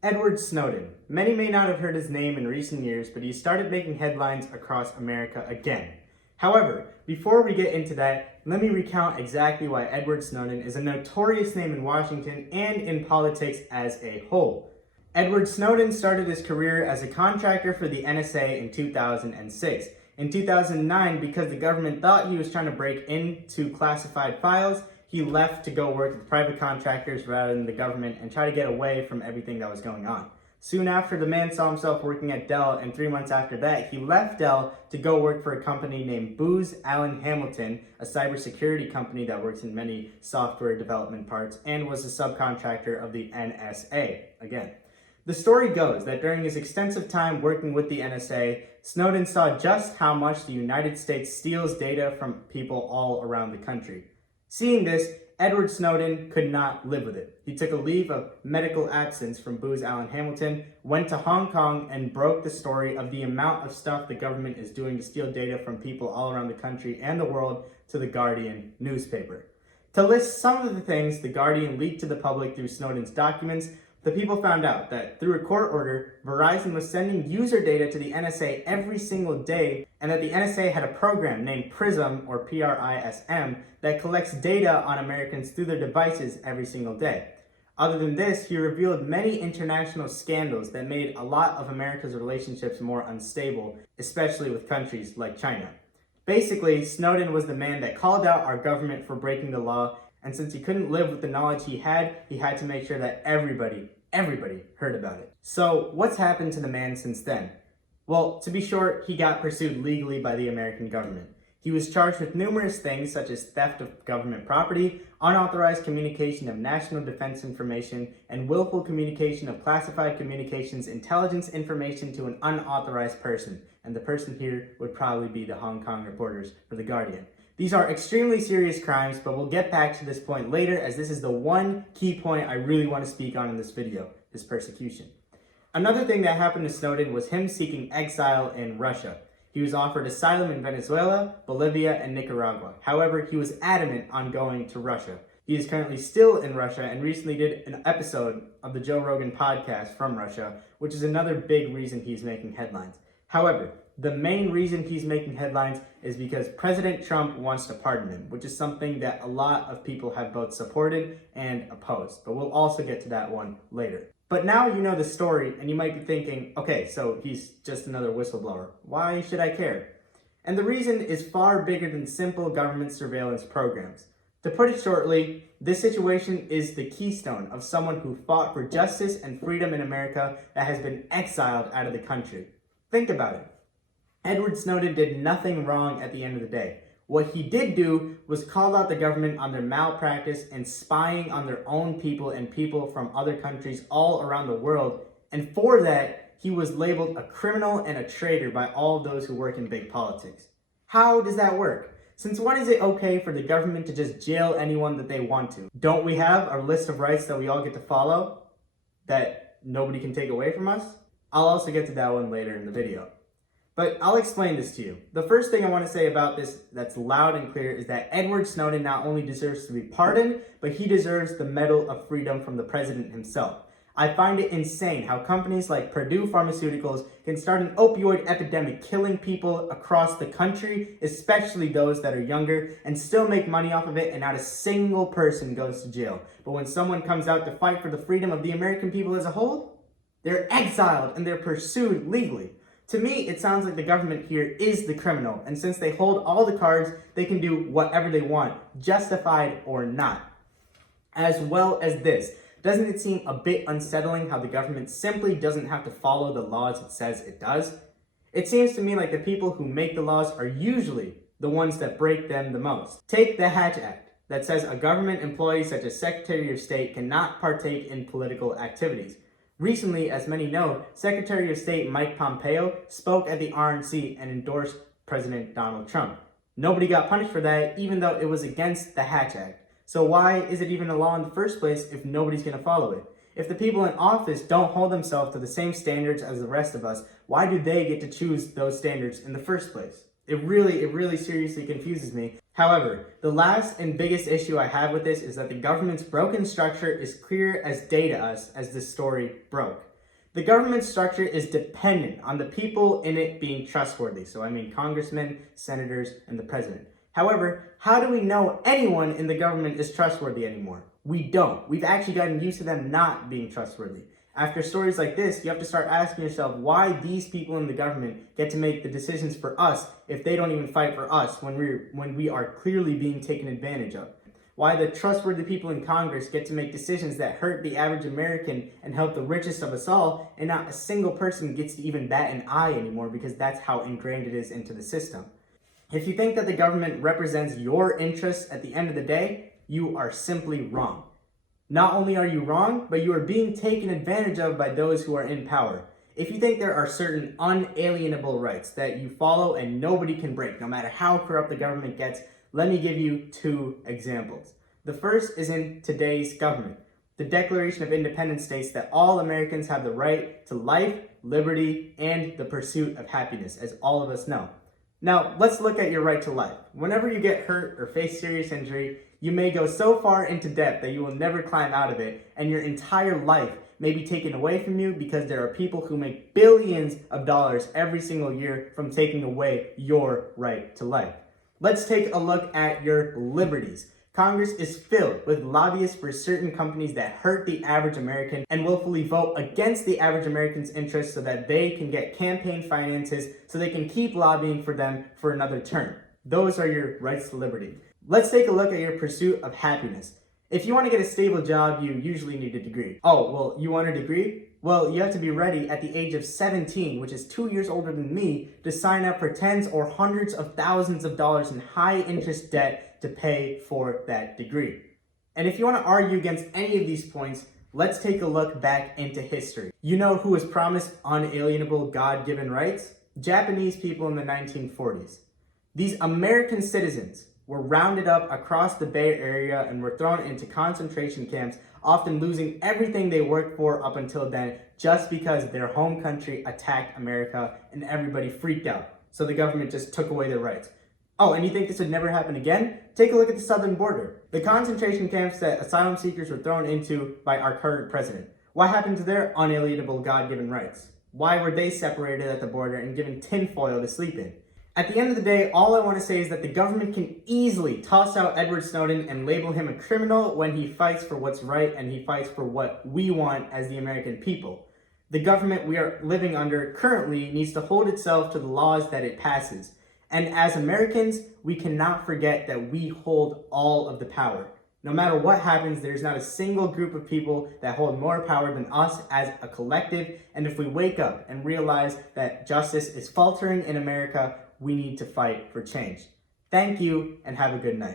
Edward Snowden. Many may not have heard his name in recent years, but he started making headlines across America again. However, before we get into that, let me recount exactly why Edward Snowden is a notorious name in Washington and in politics as a whole. Edward Snowden started his career as a contractor for the NSA in 2006. In 2009, because the government thought he was trying to break into classified files, he left to go work with private contractors rather than the government and try to get away from everything that was going on. Soon after, the man saw himself working at Dell, and 3 months after that, he left Dell to go work for a company named Booz Allen Hamilton, a cybersecurity company that works in many software development parts and was a subcontractor of the NSA. Again, the story goes that during his extensive time working with the NSA, Snowden saw just how much the United States steals data from people all around the country. Seeing this, Edward Snowden could not live with it. He took a leave of medical absence from Booz Allen Hamilton, went to Hong Kong, and broke the story of the amount of stuff the government is doing to steal data from people all around the country and the world to the Guardian newspaper. To list some of the things the Guardian leaked to the public through Snowden's documents, the people found out that through a court order, Verizon was sending user data to the NSA every single day, and that the NSA had a program named PRISM, or PRISM, that collects data on Americans through their devices every single day. Other than this, he revealed many international scandals that made a lot of America's relationships more unstable, especially with countries like China. Basically, Snowden was the man that called out our government for breaking the law, and since he couldn't live with the knowledge he had to make sure that everybody heard about it. So what's happened to the man since then? Well, to be short, he got pursued legally by the American government. He was charged with numerous things such as theft of government property, unauthorized communication of national defense information, and willful communication of classified communications intelligence information to an unauthorized person. And the person here would probably be the Hong Kong reporters for The Guardian. These are extremely serious crimes, but we'll get back to this point later, as this is the one key point I really want to speak on in this video, his persecution. Another thing that happened to Snowden was him seeking exile in Russia. He was offered asylum in Venezuela, Bolivia, and Nicaragua. However, he was adamant on going to Russia. He is currently still in Russia and recently did an episode of the Joe Rogan podcast from Russia, which is another big reason he's making headlines. However, the main reason he's making headlines is because President Trump wants to pardon him, which is something that a lot of people have both supported and opposed. But we'll also get to that one later. But now you know the story, and you might be thinking, okay, so he's just another whistleblower. Why should I care? And the reason is far bigger than simple government surveillance programs. To put it shortly, this situation is the keystone of someone who fought for justice and freedom in America that has been exiled out of the country. Think about it. Edward Snowden did nothing wrong at the end of the day. What he did do was call out the government on their malpractice and spying on their own people and people from other countries all around the world. And for that, he was labeled a criminal and a traitor by all of those who work in big politics. How does that work? Since when is it okay for the government to just jail anyone that they want to? Don't we have a list of rights that we all get to follow that nobody can take away from us? I'll also get to that one later in the video. But I'll explain this to you. The first thing I want to say about this that's loud and clear is that Edward Snowden not only deserves to be pardoned, but he deserves the Medal of Freedom from the president himself. I find it insane how companies like Purdue Pharmaceuticals can start an opioid epidemic killing people across the country, especially those that are younger, and still make money off of it, and not a single person goes to jail. But when someone comes out to fight for the freedom of the American people as a whole, they're exiled and they're pursued legally. To me, it sounds like the government here is the criminal, and since they hold all the cards, they can do whatever they want, justified or not. As well as this, doesn't it seem a bit unsettling how the government simply doesn't have to follow the laws it says it does? It seems to me like the people who make the laws are usually the ones that break them the most. Take the Hatch Act, that says a government employee such as Secretary of State cannot partake in political activities. Recently, as many know, Secretary of State Mike Pompeo spoke at the RNC and endorsed President Donald Trump. Nobody got punished for that, even though it was against the Hatch Act. So why is it even a law in the first place if nobody's going to follow it? If the people in office don't hold themselves to the same standards as the rest of us, why do they get to choose those standards in the first place? It really seriously confuses me However, the last and biggest issue I have with this is that the government's broken structure is clear as day to us as this story broke. The government structure is dependent on the people in it being trustworthy. So I mean congressmen, senators, and the president. However, how do we know anyone in the government is trustworthy anymore? We don't. We've actually gotten used to them not being trustworthy. After stories like this, you have to start asking yourself why these people in the government get to make the decisions for us if they don't even fight for us when we are clearly being taken advantage of. Why the trustworthy people in Congress get to make decisions that hurt the average American and help the richest of us all, and not a single person gets to even bat an eye anymore because that's how ingrained it is into the system. If you think that the government represents your interests at the end of the day, you are simply wrong. Not only are you wrong, but you are being taken advantage of by those who are in power. If you think there are certain unalienable rights that you follow and nobody can break, no matter how corrupt the government gets, let me give you 2 examples. The first is in today's government. The Declaration of Independence states that all Americans have the right to life, liberty, and the pursuit of happiness, as all of us know. Now, let's look at your right to life. Whenever you get hurt or face serious injury, you may go so far into debt that you will never climb out of it, and your entire life may be taken away from you because there are people who make billions of dollars every single year from taking away your right to life. Let's take a look at your liberties. Congress is filled with lobbyists for certain companies that hurt the average American and willfully vote against the average American's interests so that they can get campaign finances so they can keep lobbying for them for another term. Those are your rights to liberty. Let's take a look at your pursuit of happiness. If you want to get a stable job, you usually need a degree. Oh, well, you want a degree? Well, you have to be ready at the age of 17, which is 2 years older than me, to sign up for tens or hundreds of thousands of dollars in high interest debt to pay for that degree. And if you want to argue against any of these points, let's take a look back into history. You know who was promised unalienable God-given rights? Japanese people in the 1940s. These American citizens were rounded up across the Bay Area and were thrown into concentration camps, often losing everything they worked for up until then, just because their home country attacked America and everybody freaked out. So the government just took away their rights. Oh, and you think this would never happen again? Take a look at the southern border. The concentration camps that asylum seekers were thrown into by our current president. What happened to their unalienable God-given rights? Why were they separated at the border and given tinfoil to sleep in? At the end of the day, all I want to say is that the government can easily toss out Edward Snowden and label him a criminal when he fights for what's right and he fights for what we want as the American people. The government we are living under currently needs to hold itself to the laws that it passes. And as Americans, we cannot forget that we hold all of the power. No matter what happens, there's not a single group of people that hold more power than us as a collective. And if we wake up and realize that justice is faltering in America, we need to fight for change. Thank you and have a good night.